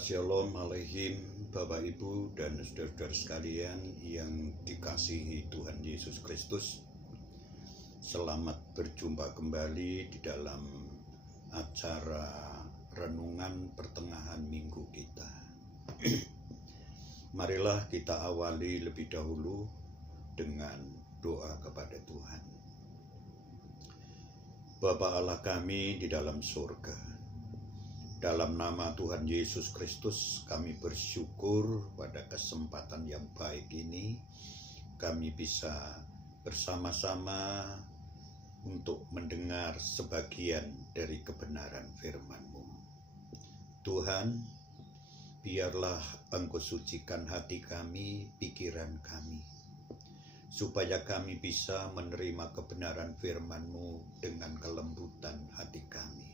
Shalom alaihim Bapak Ibu dan saudara-saudara sekalian yang dikasihi Tuhan Yesus Kristus. Selamat berjumpa kembali di dalam acara renungan pertengahan minggu kita. Marilah kita awali lebih dahulu dengan doa kepada Tuhan. Bapa Allah kami di dalam surga, dalam nama Tuhan Yesus Kristus, kami bersyukur pada kesempatan yang baik ini. Kami bisa bersama-sama untuk mendengar sebagian dari kebenaran firman-Mu. Tuhan, biarlah Engkau sucikan hati kami, pikiran kami, supaya kami bisa menerima kebenaran firman-Mu dengan kelembutan hati kami.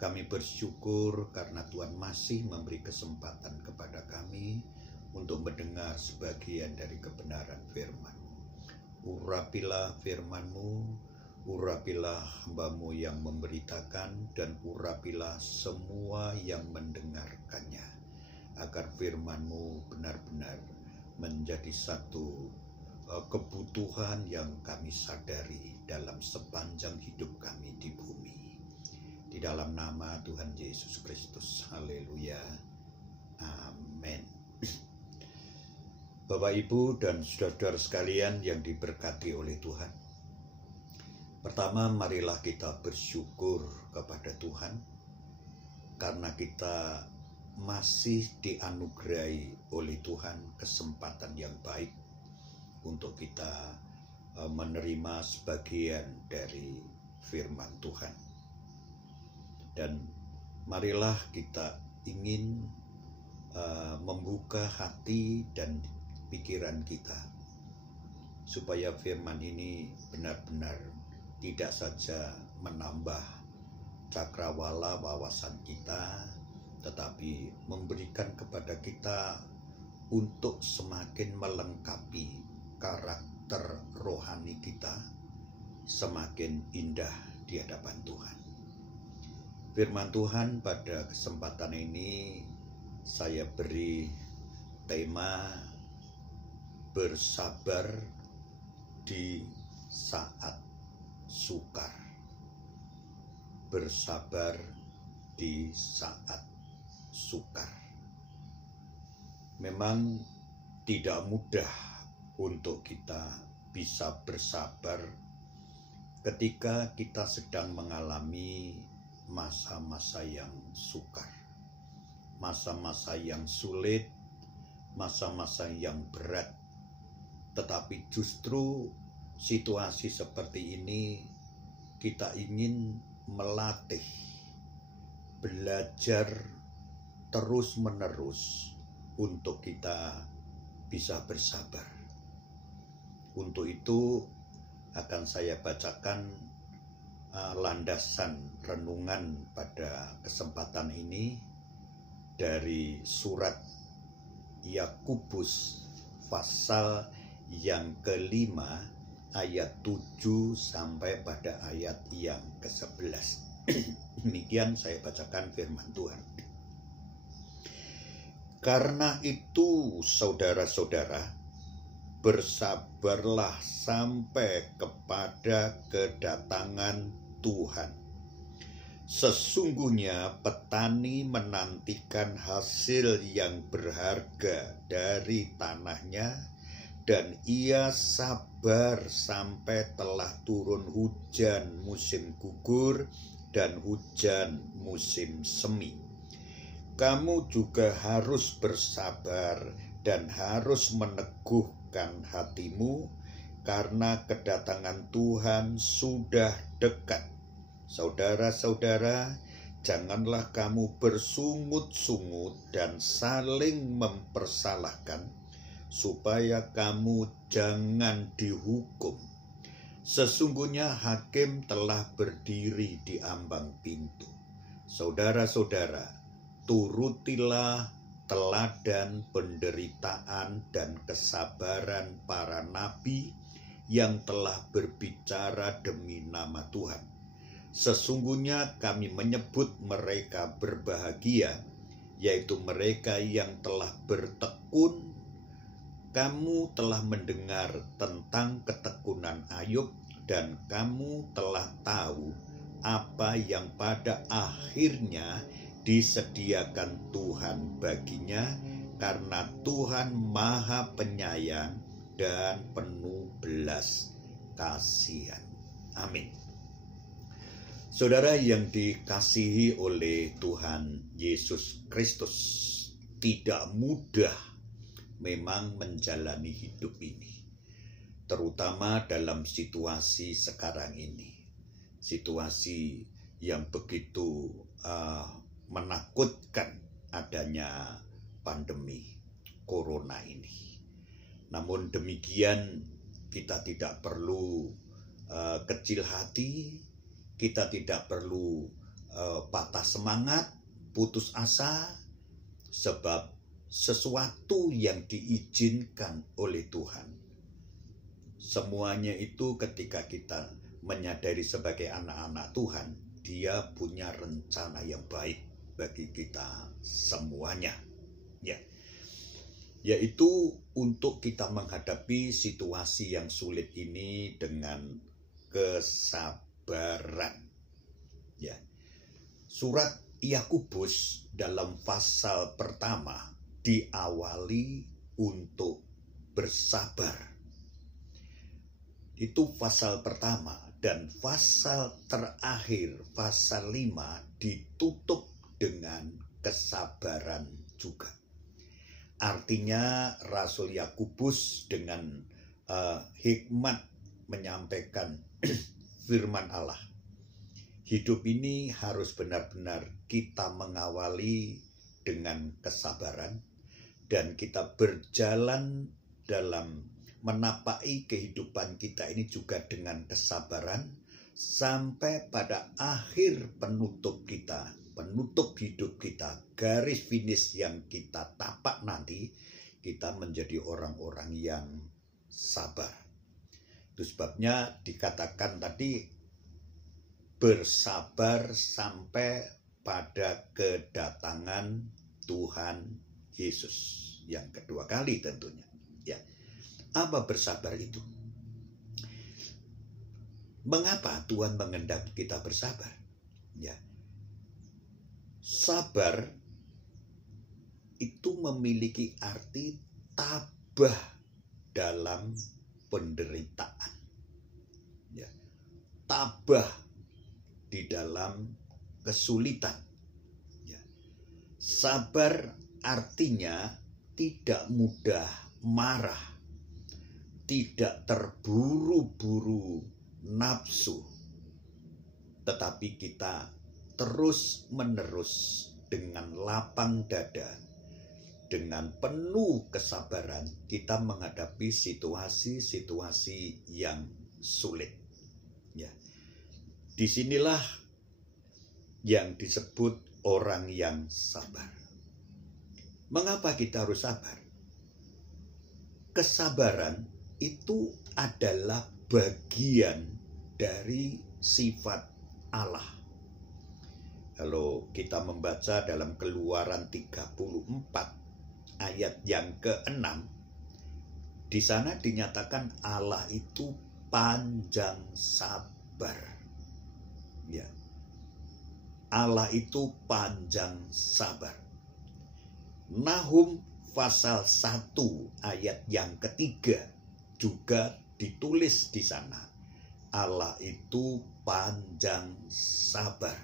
Kami bersyukur karena Tuhan masih memberi kesempatan kepada kami untuk mendengar sebagian dari kebenaran firman-Mu. Urapilah firman-Mu, urapilah hamba-Mu yang memberitakan, dan urapilah semua yang mendengarkannya, agar firman-Mu benar-benar menjadi satu kebutuhan yang kami sadari dalam sepanjang hidup kami di bumi. Di dalam nama Tuhan Yesus Kristus. Haleluya. Amin. Bapak, Ibu, dan saudara-saudara sekalian yang diberkati oleh Tuhan. Pertama, marilah kita bersyukur kepada Tuhan karena kita masih dianugerahi oleh Tuhan kesempatan yang baik untuk kita menerima sebagian dari firman Tuhan. Dan marilah kita ingin membuka hati dan pikiran kita supaya firman ini benar-benar tidak saja menambah cakrawala wawasan kita, tetapi memberikan kepada kita untuk semakin melengkapi karakter rohani kita semakin indah di hadapan Tuhan. Firman Tuhan pada kesempatan ini saya beri tema bersabar di saat sukar. Bersabar di saat sukar. Memang tidak mudah untuk kita bisa bersabar ketika kita sedang mengalami masa-masa yang sukar, masa-masa yang sulit, masa-masa yang berat. Tetapi justru situasi seperti ini kita ingin melatih, belajar terus-menerus untuk kita bisa bersabar. Untuk itu akan saya bacakan landasan renungan pada kesempatan ini dari surat Yakobus pasal yang kelima ayat 7 sampai pada ayat yang ke-11. Demikian saya bacakan firman Tuhan. Karena itu saudara-saudara, bersabarlah sampai kepada kedatangan Tuhan. Sesungguhnya petani menantikan hasil yang berharga dari tanahnya, dan ia sabar sampai telah turun hujan musim gugur dan hujan musim semi. Kamu juga harus bersabar dan harus meneguhkan hatimu, karena kedatangan Tuhan sudah dekat. Saudara-saudara, janganlah kamu bersungut-sungut dan saling mempersalahkan, supaya kamu jangan dihukum. Sesungguhnya hakim telah berdiri di ambang pintu. Saudara-saudara, turutilah teladan penderitaan dan kesabaran para nabi yang telah berbicara demi nama Tuhan. Sesungguhnya kami menyebut mereka berbahagia yaitu mereka yang telah bertekun. Kamu telah mendengar tentang ketekunan Ayub, dan kamu telah tahu apa yang pada akhirnya disediakan Tuhan baginya, karena Tuhan Maha Penyayang dan penuh belas kasihan. Amin. Saudara yang dikasihi oleh Tuhan Yesus Kristus, tidak mudah memang menjalani hidup ini, terutama dalam situasi sekarang ini, situasi yang begitu menakutkan adanya pandemi corona ini. Namun demikian, kita tidak perlu kecil hati, kita tidak perlu patah semangat, putus asa, sebab sesuatu yang diizinkan oleh Tuhan, semuanya itu ketika kita menyadari sebagai anak-anak Tuhan, Dia punya rencana yang baik bagi kita semuanya, ya, yaitu untuk kita menghadapi situasi yang sulit ini dengan kesabaran. Ya, surat Yakobus dalam pasal pertama diawali untuk bersabar. Itu pasal pertama, dan pasal terakhir, pasal 5, ditutup dengan kesabaran juga. Artinya Rasul Yakobus dengan hikmat menyampaikan firman Allah. Hidup ini harus benar-benar kita mengawali dengan kesabaran, dan kita berjalan dalam menapaki kehidupan kita ini juga dengan kesabaran, sampai pada akhir penutup kita, penutup hidup kita, garis finish yang kita tapak nanti, kita menjadi orang-orang yang sabar. Itu sebabnya dikatakan tadi, bersabar sampai pada kedatangan Tuhan Yesus yang kedua kali tentunya. Ya, apa bersabar itu? Mengapa Tuhan menghendaki kita bersabar? Ya, sabar itu memiliki arti tabah dalam penderitaan. Ya, tabah di dalam kesulitan. Ya, sabar artinya tidak mudah marah, tidak terburu-buru nafsu, tetapi kita terus-menerus dengan lapang dada, dengan penuh kesabaran, kita menghadapi situasi-situasi yang sulit. Ya, disinilah yang disebut orang yang sabar. Mengapa kita harus sabar? Kesabaran itu adalah bagian dari sifat Allah. Kalau kita membaca dalam Keluaran 34 ayat yang ke-6, di sana dinyatakan Allah itu panjang sabar. Ya, Allah itu panjang sabar. Nahum pasal 1 ayat yang ketiga juga ditulis di sana, Allah itu panjang sabar.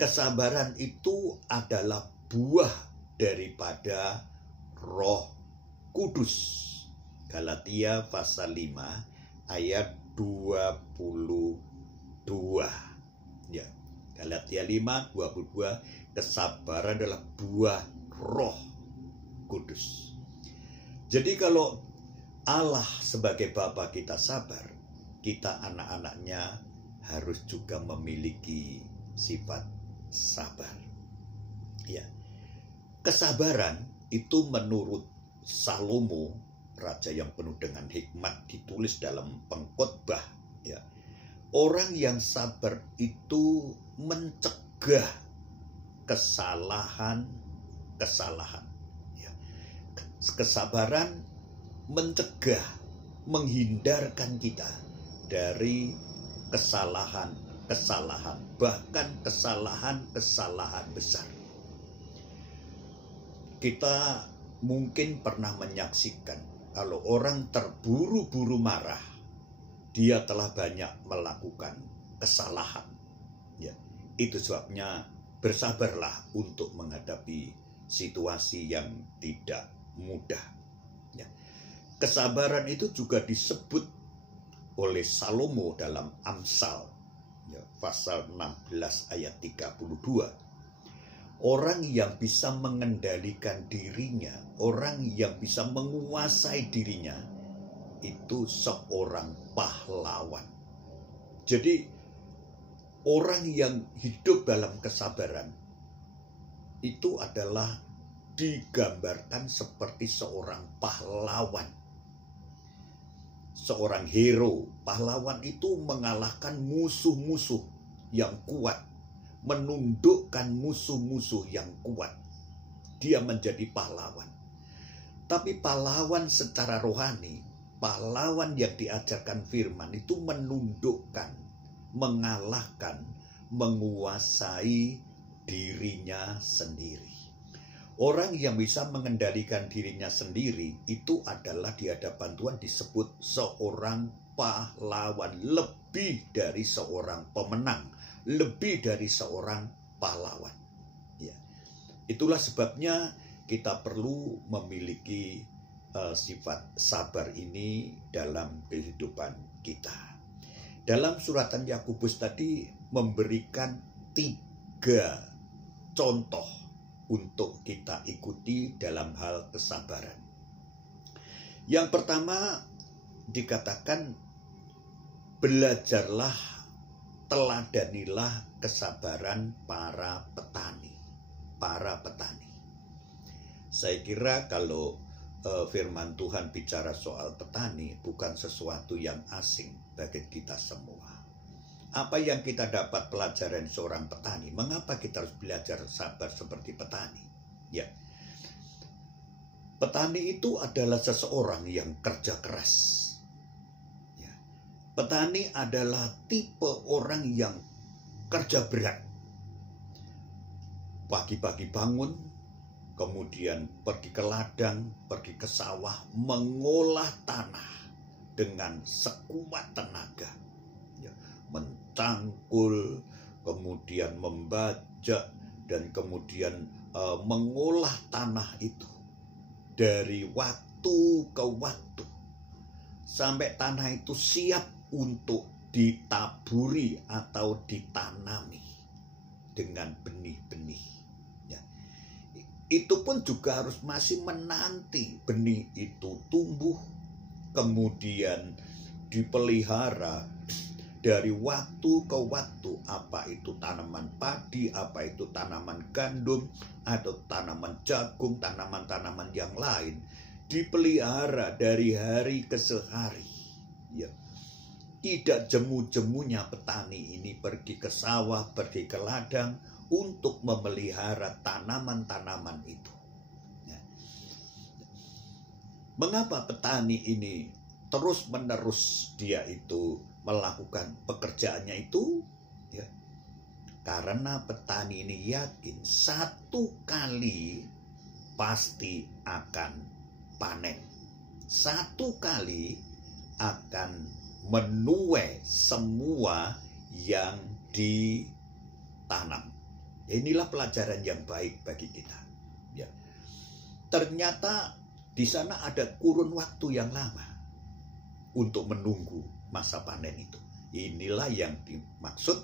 Kesabaran itu adalah buah daripada Roh Kudus. Galatia pasal 5 ayat 22. Ya, Galatia 5:22, kesabaran adalah buah Roh Kudus. Jadi kalau Allah sebagai Bapa kita sabar, kita anak-anaknya harus juga memiliki sifat sabar. Ya, kesabaran itu menurut Salomo, raja yang penuh dengan hikmat, ditulis dalam Pengkhotbah. Ya, orang yang sabar itu mencegah kesalahan. Ya. Kesabaran mencegah, menghindarkan kita dari kesalahan, bahkan kesalahan besar. Kita mungkin pernah menyaksikan kalau orang terburu-buru marah, dia telah banyak melakukan kesalahan. Ya, itu sebabnya bersabarlah untuk menghadapi situasi yang tidak mudah. Ya. Kesabaran itu juga disebut oleh Salomo dalam Amsal, ya, pasal 16 ayat 32. Orang yang bisa mengendalikan dirinya, orang yang bisa menguasai dirinya, itu seorang pahlawan. Jadi orang yang hidup dalam kesabaran itu adalah digambarkan seperti seorang pahlawan, seorang hero. Pahlawan itu mengalahkan musuh-musuh yang kuat, menundukkan musuh-musuh yang kuat. Dia menjadi pahlawan. Tapi pahlawan secara rohani, pahlawan yang diajarkan firman itu menundukkan, mengalahkan, menguasai dirinya sendiri. Orang yang bisa mengendalikan dirinya sendiri itu adalah di hadapan Tuhan disebut seorang pahlawan, lebih dari seorang pemenang, lebih dari seorang pahlawan. Ya. Itulah sebabnya kita perlu memiliki sifat sabar ini dalam kehidupan kita. Dalam suratan Yakobus tadi memberikan 3 contoh untuk kita ikuti dalam hal kesabaran. Yang pertama dikatakan, belajarlah, teladanilah kesabaran para petani. Saya kira kalau firman Tuhan bicara soal petani bukan sesuatu yang asing bagi kita semua. Apa yang kita dapat pelajaran seorang petani? Mengapa kita harus belajar sabar seperti petani? Ya, petani itu adalah seseorang yang kerja keras. Petani adalah tipe orang yang kerja berat. Pagi-pagi bangun, kemudian pergi ke ladang, pergi ke sawah, mengolah tanah dengan sekuat tenaga. Ya, mencangkul, kemudian membajak, dan kemudian mengolah tanah itu dari waktu ke waktu. Sampai tanah itu siap untuk ditaburi atau ditanami dengan benih-benih. Ya. Itu pun juga harus masih menanti benih itu tumbuh, kemudian dipelihara dari waktu ke waktu, apa itu tanaman padi, apa itu tanaman gandum, atau tanaman jagung, tanaman-tanaman yang lain, dipelihara dari hari ke sehari. Ya. Tidak jemu-jemunya petani ini pergi ke sawah, pergi ke ladang untuk memelihara tanaman-tanaman itu. Ya. Mengapa petani ini terus-menerus dia itu melakukan pekerjaannya itu? Ya. Karena petani ini yakin satu kali pasti akan panen. Satu kali akan menuai semua yang ditanam. Inilah pelajaran yang baik bagi kita. Ya. Ternyata di sana ada kurun waktu yang lama untuk menunggu masa panen itu. Inilah yang dimaksud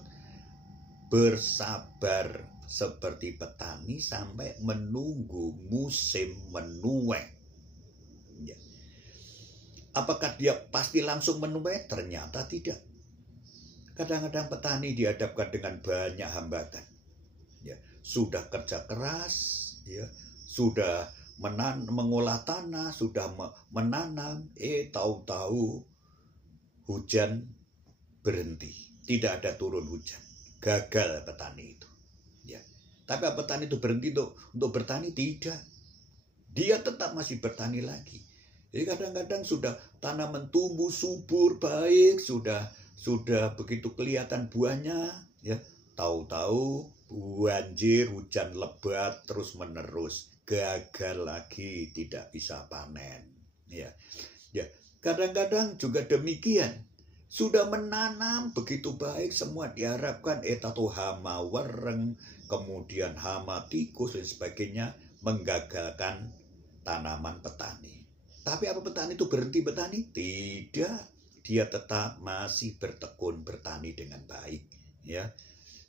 bersabar seperti petani sampai menunggu musim menuai. Ya. Apakah dia pasti langsung menuai? Ternyata tidak. Kadang-kadang petani dihadapkan dengan banyak hambatan. Ya, sudah kerja keras, ya, sudah mengolah tanah, sudah menanam, tahu-tahu hujan berhenti. Tidak ada turun hujan. Gagal petani itu. Ya. Tapi apa petani itu berhenti untuk bertani? Tidak. Dia tetap masih bertani lagi. Jadi kadang-kadang sudah tanaman tumbuh subur, baik, sudah begitu kelihatan buahnya, ya. Tahu-tahu banjir, hujan lebat terus menerus, gagal lagi, tidak bisa panen. Ya, kadang-kadang juga demikian. Sudah menanam begitu baik, semua diharapkan tato hama wereng, kemudian hama tikus dan sebagainya menggagalkan tanaman petani. Tapi apa petani itu berhenti bertani? Tidak, dia tetap masih bertekun bertani dengan baik. Ya,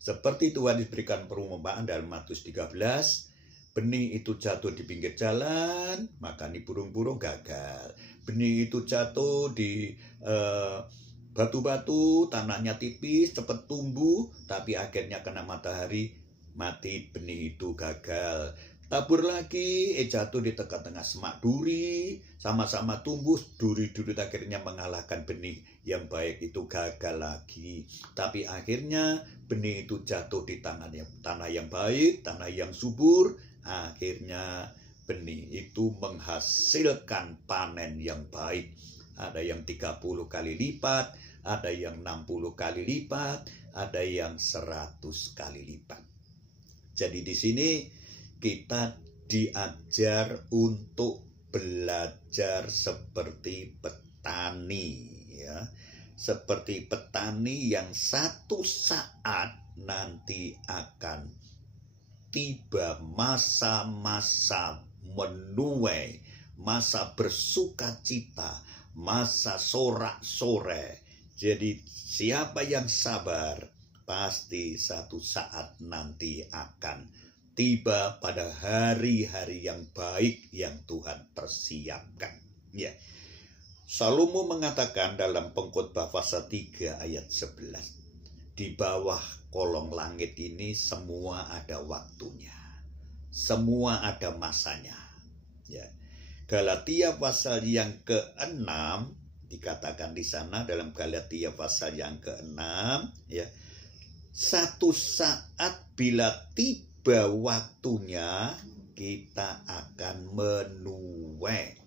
seperti Tuhan diberikan perumpamaan dalam Matius 13, benih itu jatuh di pinggir jalan, makan burung-burung gagal. Benih itu jatuh di batu-batu, tanahnya tipis, cepat tumbuh, tapi akhirnya kena matahari, mati, benih itu gagal. Tabur lagi, jatuh di tengah-tengah semak duri, sama-sama tumbuh, duri-duri akhirnya mengalahkan benih yang baik itu, gagal lagi. Tapi akhirnya benih itu jatuh di tanah yang baik, tanah yang subur, akhirnya benih itu menghasilkan panen yang baik. Ada yang 30 kali lipat, ada yang 60 kali lipat, ada yang 100 kali lipat. Jadi di sini kita diajar untuk belajar seperti petani, ya. Seperti petani yang satu saat nanti akan tiba masa-masa menuai, masa bersukacita, masa sorak-sorai. Jadi siapa yang sabar pasti satu saat nanti akan tiba pada hari-hari yang baik yang Tuhan persiapkan. Ya. Salomo mengatakan dalam Pengkhotbah pasal 3 ayat 11, di bawah kolong langit ini semua ada waktunya, semua ada masanya. Ya. Galatia pasal yang ke-6 dikatakan di sana, dalam Galatia pasal yang ke-6, ya, satu saat bila tiba waktunya kita akan menuai.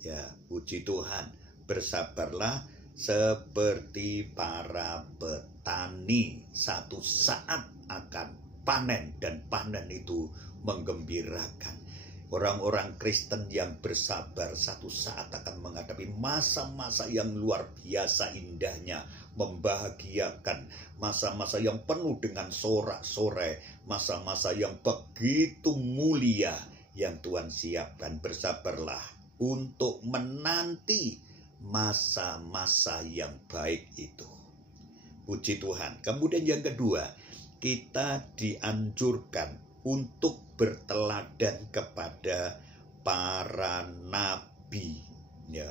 Ya, puji Tuhan, bersabarlah seperti para petani, satu saat akan panen, dan panen itu menggembirakan. Orang-orang Kristen yang bersabar satu saat akan menghadapi masa-masa yang luar biasa indahnya, membahagiakan, masa-masa yang penuh dengan sorak-sorai, masa-masa yang begitu mulia yang Tuhan siapkan. Bersabarlah untuk menanti masa-masa yang baik itu. Puji Tuhan. Kemudian yang kedua, kita dianjurkan untuk berteladan kepada para nabi. Ya.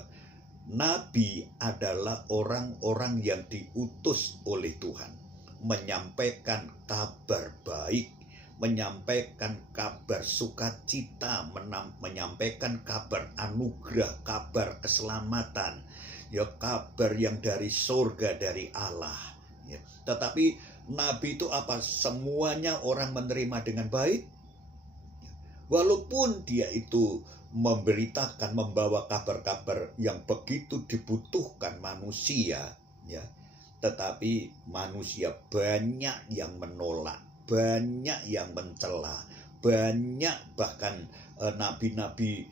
Nabi adalah orang-orang yang diutus oleh Tuhan, menyampaikan kabar baik, menyampaikan kabar sukacita, menyampaikan kabar anugerah, kabar keselamatan, ya, kabar yang dari surga, dari Allah. Ya. Tetapi nabi itu apa? Semuanya orang menerima dengan baik. Walaupun dia itu memberitakan, membawa kabar-kabar yang begitu dibutuhkan manusia, ya, tetapi manusia banyak yang menolak, banyak yang mencela, banyak bahkan nabi-nabi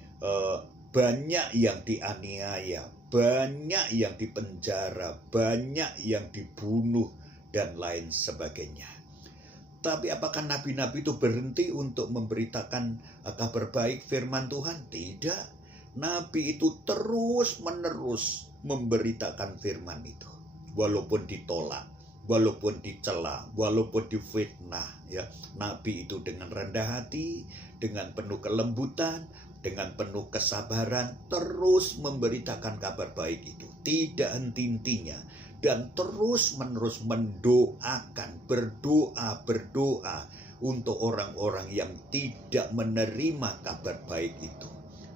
banyak yang dianiaya, banyak yang dipenjara, banyak yang dibunuh, dan lain sebagainya. Tapi apakah nabi-nabi itu berhenti untuk memberitakan kabar baik firman Tuhan? Tidak. Nabi itu terus-menerus memberitakan firman itu. Walaupun ditolak, walaupun dicela, walaupun difitnah, ya. Nabi itu dengan rendah hati, dengan penuh kelembutan, dengan penuh kesabaran, terus memberitakan kabar baik itu. Tidak henti-hentinya. Dan terus-menerus mendoakan, berdoa untuk orang-orang yang tidak menerima kabar baik itu.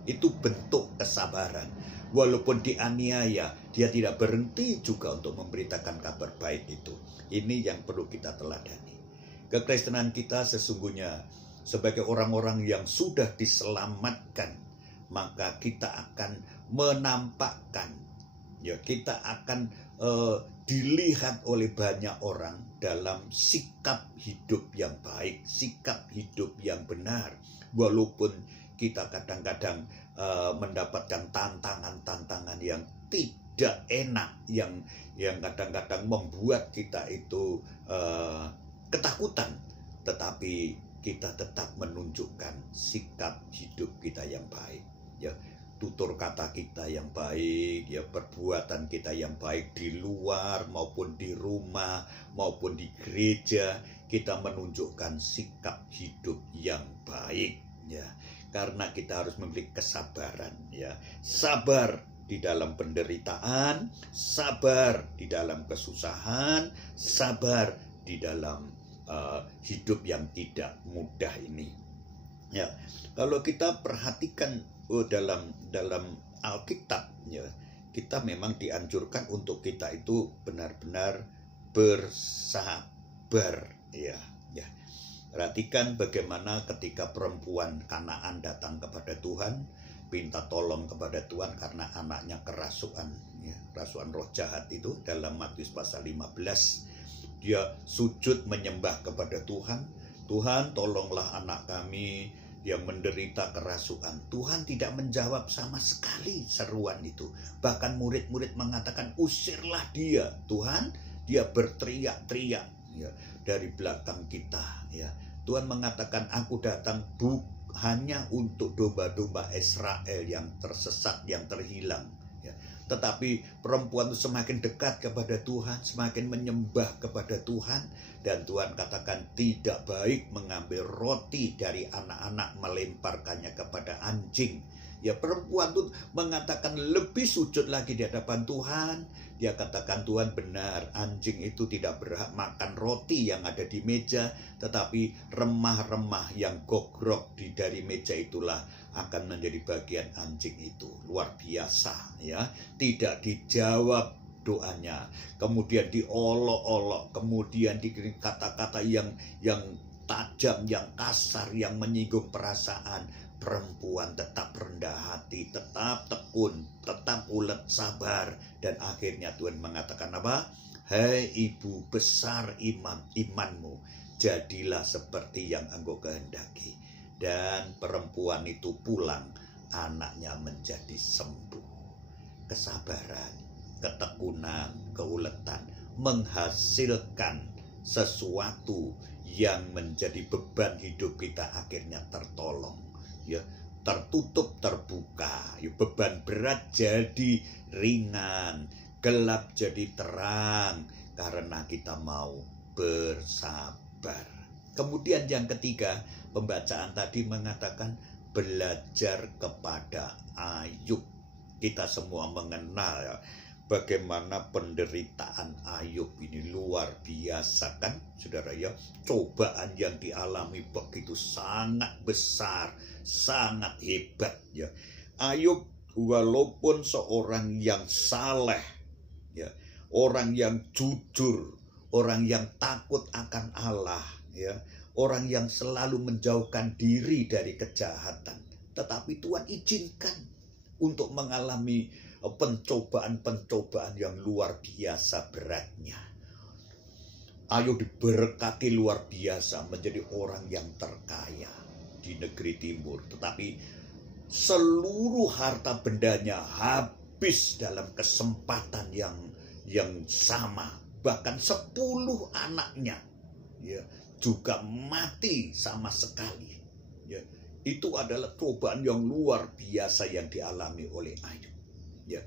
Itu bentuk kesabaran. Walaupun dianiaya, dia tidak berhenti juga untuk memberitakan kabar baik itu. Ini yang perlu kita teladani. Kekristenan kita sesungguhnya sebagai orang-orang yang sudah diselamatkan, maka kita akan menampakkan, ya, kita akan dilihat oleh banyak orang dalam sikap hidup yang baik, sikap hidup yang benar. Walaupun kita kadang-kadang mendapatkan tantangan-tantangan yang tidak enak, yang kadang-kadang membuat kita itu ketakutan, tetapi kita tetap menunjukkan sikap hidup kita yang baik, ya, tutur kata kita yang baik, ya, perbuatan kita yang baik di luar maupun di rumah maupun di gereja, kita menunjukkan sikap hidup yang baik, ya, karena kita harus memiliki kesabaran, ya, sabar di dalam penderitaan, sabar di dalam kesusahan, sabar di dalam hidup yang tidak mudah ini, ya. Kalau kita perhatikan dalam Alkitab, ya, kita memang dianjurkan untuk kita itu benar-benar bersabar, ya. Perhatikan bagaimana ketika perempuan Kanaan datang kepada Tuhan, minta tolong kepada Tuhan karena anaknya kerasukan, ya, rasukan roh jahat itu dalam Matius pasal 15. Dia sujud menyembah kepada Tuhan. Tuhan, tolonglah anak kami yang menderita kerasukan. Tuhan tidak menjawab sama sekali seruan itu. Bahkan murid-murid mengatakan, usirlah dia. Tuhan, dia berteriak-teriak, ya, dari belakang kita, ya. Tuhan mengatakan, aku datang hanya untuk domba-domba Israel yang tersesat, yang terhilang, ya. Tetapi perempuan itu semakin dekat kepada Tuhan, semakin menyembah kepada Tuhan. Dan Tuhan katakan tidak baik mengambil roti dari anak-anak melemparkannya kepada anjing. Ya, perempuan itu mengatakan lebih sujud lagi di hadapan Tuhan. Dia katakan, Tuhan benar, anjing itu tidak berhak makan roti yang ada di meja, tetapi remah-remah yang gogrok dari meja itulah akan menjadi bagian anjing itu. Luar biasa, ya. Tidak dijawab doanya, kemudian diolok-olok, kemudian dikirim kata-kata yang tajam, yang kasar, yang menyinggung perasaan. Perempuan tetap rendah hati, tetap tekun, tetap ulet sabar, dan akhirnya Tuhan mengatakan apa? Hai ibu, besar imanmu, jadilah seperti yang engkau kehendaki. Dan perempuan itu pulang, anaknya menjadi sembuh. Kesabaran, ketekunan, keuletan menghasilkan sesuatu yang menjadi beban hidup kita akhirnya tertolong, ya, tertutup, terbuka, ya, beban berat jadi ringan, gelap jadi terang, karena kita mau bersabar. Kemudian yang ketiga, pembacaan tadi mengatakan belajar kepada Ayub. Kita semua mengenal, ya, bagaimana penderitaan Ayub ini luar biasa, kan, saudara, ya. Cobaan yang dialami begitu sangat besar, sangat hebat, ya. Ayub walaupun seorang yang saleh, ya, orang yang jujur, orang yang takut akan Allah, ya, orang yang selalu menjauhkan diri dari kejahatan, tetapi Tuhan izinkan untuk mengalami pencobaan-pencobaan yang luar biasa beratnya. Ayub diberkati luar biasa, menjadi orang yang terkaya di negeri timur, tetapi seluruh harta bendanya habis dalam kesempatan yang sama. Bahkan 10 anaknya, ya, juga mati sama sekali, ya. Itu adalah cobaan yang luar biasa yang dialami oleh Ayub, ya.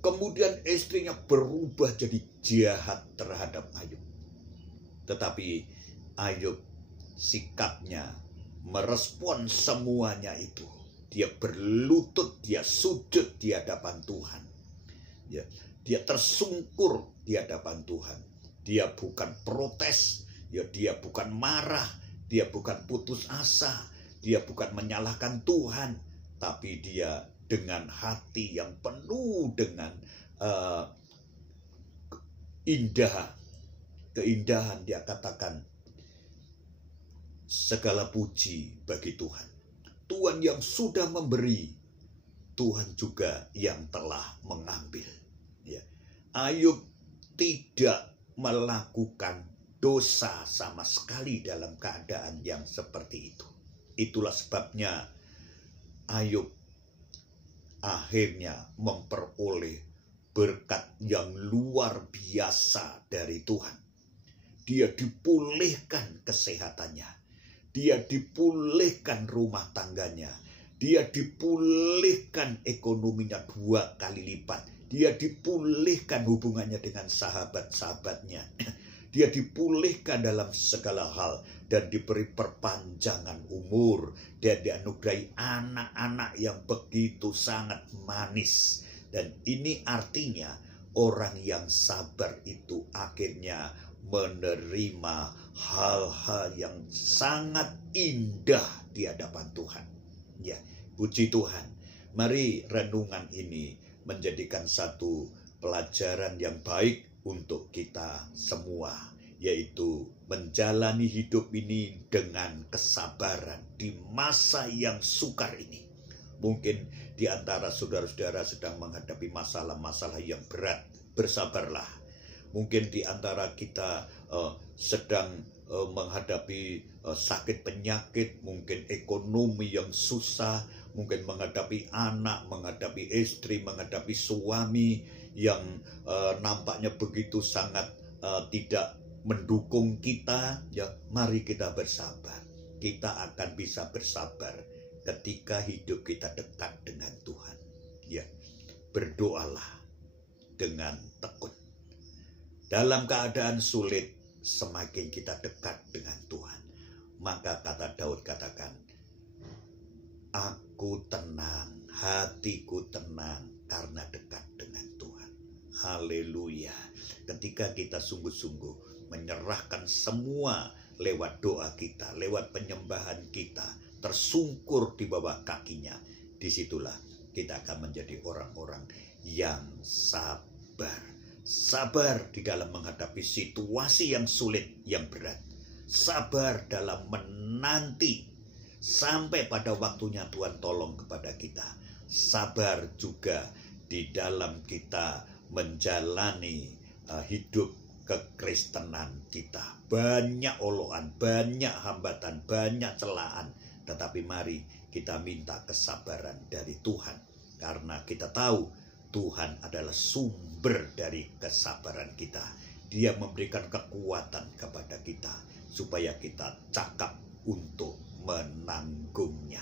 Kemudian istrinya berubah jadi jahat terhadap Ayub. Tetapi Ayub sikapnya merespon semuanya itu. Dia berlutut, dia sujud di hadapan Tuhan, ya. Dia tersungkur di hadapan Tuhan. Dia bukan protes, ya, dia bukan marah, dia bukan putus asa, dia bukan menyalahkan Tuhan, tapi dia dengan hati yang penuh dengan keindahan, dia katakan, segala puji bagi Tuhan. Tuhan yang sudah memberi, Tuhan juga yang telah mengambil. Ya. Ayub tidak melakukan dosa sama sekali dalam keadaan yang seperti itu. Itulah sebabnya Ayub akhirnya memperoleh berkat yang luar biasa dari Tuhan. Dia dipulihkan kesehatannya, dia dipulihkan rumah tangganya, dia dipulihkan ekonominya 2 kali lipat, dia dipulihkan hubungannya dengan sahabat-sahabatnya, dia dipulihkan dalam segala hal dan diberi perpanjangan umur, dan dianugerahi anak-anak yang begitu sangat manis. Dan ini artinya orang yang sabar itu akhirnya menerima hal-hal yang sangat indah di hadapan Tuhan. Ya, puji Tuhan. Mari renungan ini menjadikan satu pelajaran yang baik untuk kita semua, yaitu menjalani hidup ini dengan kesabaran di masa yang sukar ini. Mungkin di antara saudara-saudara sedang menghadapi masalah-masalah yang berat, bersabarlah. Mungkin di antara kita sedang menghadapi sakit penyakit, mungkin ekonomi yang susah, mungkin menghadapi anak, menghadapi istri, menghadapi suami yang nampaknya begitu sangat tidak mendukung kita. Ya, mari kita bersabar. Kita akan bisa bersabar ketika hidup kita dekat dengan Tuhan. Ya, berdoalah dengan tekun. Dalam keadaan sulit, semakin kita dekat dengan Tuhan, maka kata Daud katakan, aku tenang, hatiku tenang karena dekat dengan Tuhan. Haleluya. Ketika kita sungguh-sungguh menyerahkan semua lewat doa kita, lewat penyembahan kita, tersungkur di bawah kakinya, disitulah kita akan menjadi orang-orang yang sabar. Sabar di dalam menghadapi situasi yang sulit, yang berat. Sabar dalam menanti sampai pada waktunya Tuhan tolong kepada kita. Sabar juga di dalam kita menjalani hidup kekristenan kita. Banyak oloan, banyak hambatan, banyak celaan. Tetapi mari kita minta kesabaran dari Tuhan. Karena kita tahu Tuhan adalah sumber dari kesabaran kita. Dia memberikan kekuatan kepada kita supaya kita cakap untuk menanggungnya.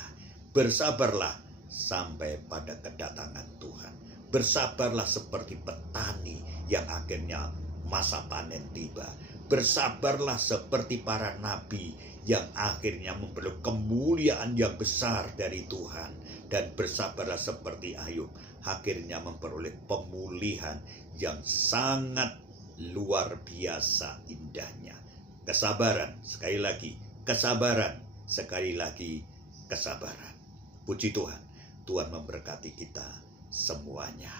Bersabarlah sampai pada kedatangan Tuhan. Bersabarlah seperti petani yang akhirnya masa panen tiba. Bersabarlah seperti para nabi yang akhirnya memperoleh kemuliaan yang besar dari Tuhan. Dan bersabarlah seperti Ayub, akhirnya memperoleh pemulihan yang sangat luar biasa indahnya. Kesabaran, sekali lagi, kesabaran, sekali lagi, kesabaran. Puji Tuhan, Tuhan memberkati kita semuanya.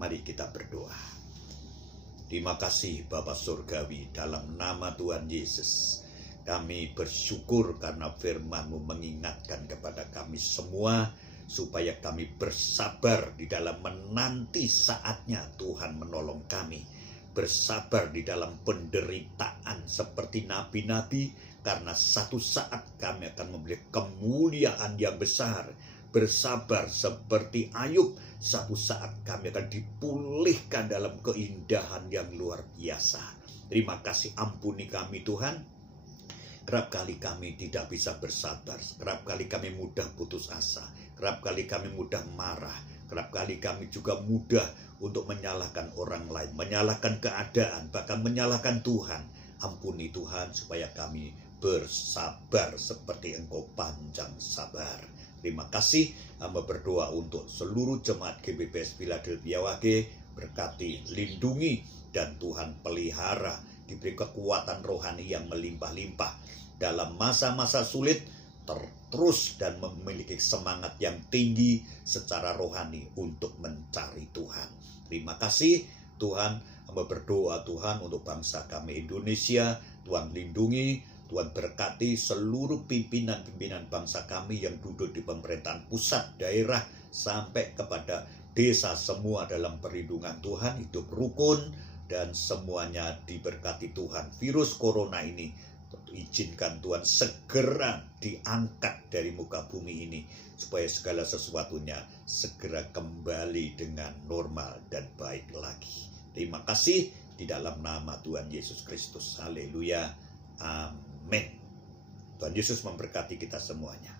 Mari kita berdoa. Terima kasih Bapa Surgawi, dalam nama Tuhan Yesus. Kami bersyukur karena firman-Mu mengingatkan kepada kami semua supaya kami bersabar di dalam menanti saatnya Tuhan menolong kami. Bersabar di dalam penderitaan seperti nabi-nabi, karena satu saat kami akan memberi kemuliaan yang besar. Bersabar seperti Ayub, satu saat kami akan dipulihkan dalam keindahan yang luar biasa. Terima kasih, ampuni kami Tuhan. Kerap kali kami tidak bisa bersabar, kerap kali kami mudah putus asa, kerap kali kami mudah marah, kerap kali kami juga mudah untuk menyalahkan orang lain, menyalahkan keadaan, bahkan menyalahkan Tuhan. Ampuni Tuhan supaya kami bersabar seperti Engkau panjang sabar. Terima kasih. Hamba berdoa untuk seluruh jemaat GBPS Philadelphia Wage, berkati, lindungi, dan Tuhan pelihara, diberi kekuatan rohani yang melimpah-limpah dalam masa-masa sulit, terus dan memiliki semangat yang tinggi secara rohani untuk mencari Tuhan. Terima kasih Tuhan. Hamba berdoa Tuhan untuk bangsa kami Indonesia, Tuhan lindungi, Tuhan berkati seluruh pimpinan-pimpinan bangsa kami yang duduk di pemerintahan pusat, daerah, sampai kepada desa, semua dalam perlindungan Tuhan, hidup rukun, dan semuanya diberkati Tuhan. Virus corona ini, izinkan Tuhan segera diangkat dari muka bumi ini, supaya segala sesuatunya segera kembali dengan normal dan baik lagi. Terima kasih di dalam nama Tuhan Yesus Kristus. Haleluya. Amin. Tuhan Yesus memberkati kita semuanya.